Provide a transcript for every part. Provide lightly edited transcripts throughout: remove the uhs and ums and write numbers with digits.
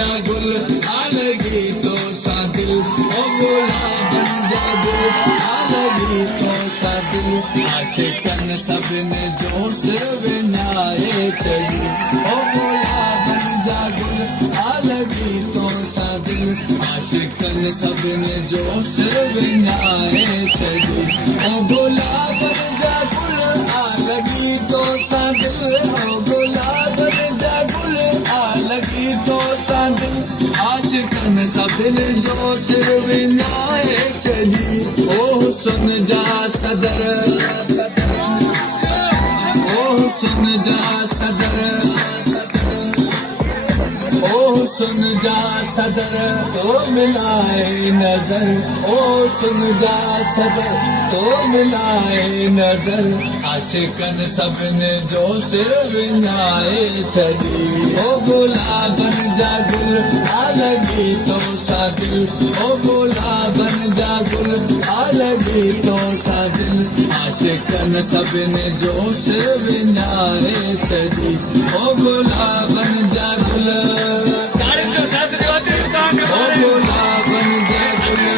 जा गुल आलगी तो सा दिल ओ गुलाब बन जा गुल आलगी तो सा दिल आशिकन सभिनी जो सिर विञाए छॾी ओ गुलाब बन जा गुल आलगी तो सा दिल आशिकन सभिनी जो सिर विञाए छॾी ओ गुलाब बन जा गुल आलगी तो सा दिल ओ गुलाब बन जा गुल आलगी तो सा दिल आशिकन सभिनी जो सिर विञाए छॾी ओ हुस्न जा सदर ओ हुस्न जा सदर ओ हुस्न जा सदर तो मिलाए नजर ओ हुस्न जा सदर तो मिलाए नजर आशिकन सभिनी जो सिर विञाए छॾी ओ गुलाब बन जा गुल आलगी तो सा दिल ओ गुलाब बन जा गुल आलगी तो सा दिल आशिकन सभिनी जो सिर विञाए छॾी ओ गुलाब बन जा गुल गुलाब बन जा गुल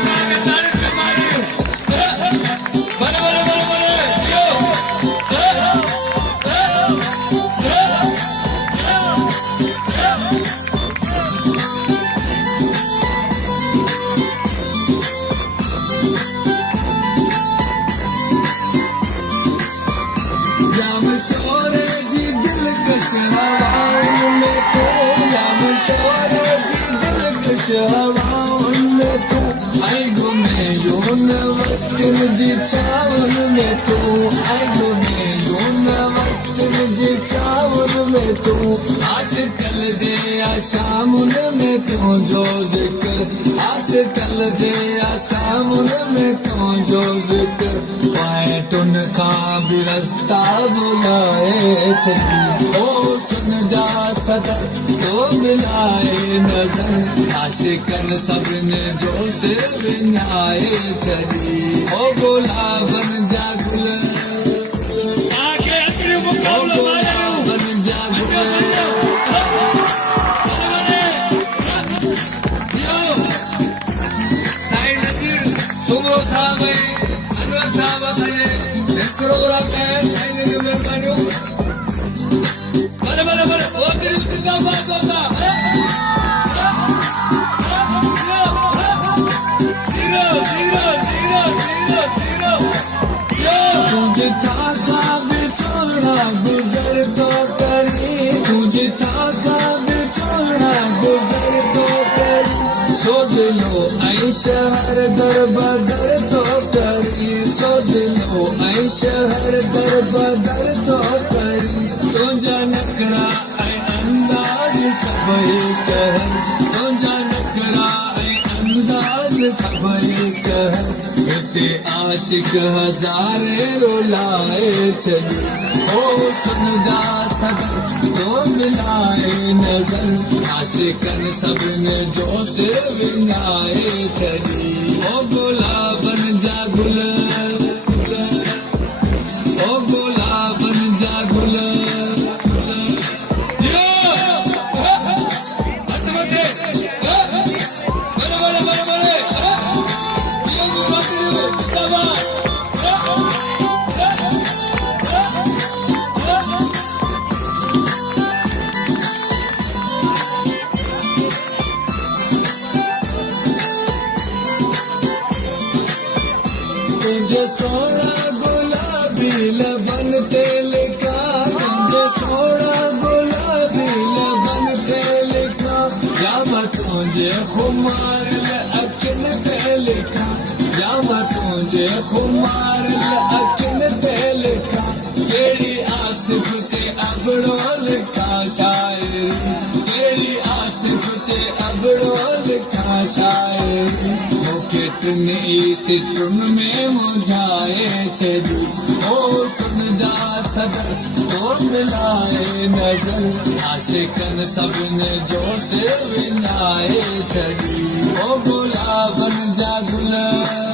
जाम शोर जी दिलकश हवाउनि में तू जाम शोर जी दिलकश हवाउनि में तू आई घुमे यूनिवर्सिटिन जी छावन में तू आई घुमे यूनिवर्सिटिन जी छावन में तू आजकल जे आशामुन में तुंहिंजो ज़िक्र आजकल जे आशामुन में तुंहिंजो ज़िक्र पाइटुन खां बि रस्ता बुलाए छॾी ओ सुन जा सदर तो मिलाए नजर आशिकन सभिनी जो सिर विञाए छॾी ओ गुलाब बन जा गुल ओ गुलाब बन जा गुल साईं नज़ीर सुमरो साहब अनवर साहब असांजे इस प्रोग्राम में साईं जी महिरबानियूं भले भले भले ओतिरी जिंदाबाद होता zero zero zero zero zero तुझे था बिछोड़ा गुजर तो करी तुझे था बिछोड़ा गुजर तो करी सोच लो ऐ शहर दर बदर तो करी सोच लो ऐ शहर दर बदर तो करी तुझा नखरा ऐ अंदाज सभई कह तुझा नखरा ऐ अंदाज सभई कह हिते आशिक हज़ारे रुलाए छॾी ओ सुन जा सदर तो मिलाए नजर आशिकन सभिनी जो सिर विञाए छॾी ओ गुलाब बन जा गुल ओ गुलाब बन जा गुल तुझे सोना गुलाबी लबन ते लिखा तुझे सोना गुलाबी लबन ते लिखा जाम तुझे खुमार अखिन ते लिखा जाम तुझे खुमार अखिन ते लिखा केड़ी आसिफ से अबड़ो लिखा शायरी केड़ी आसिफ से अबड़ो लिखा शायरी मुखे टुन इसी टुन में मुझाए छॾी ओ सुन जा सदर तो मिलाए नजर आशिकन सभिनी जो सिर विञाए छॾी ओ गुलाब बन जा गुल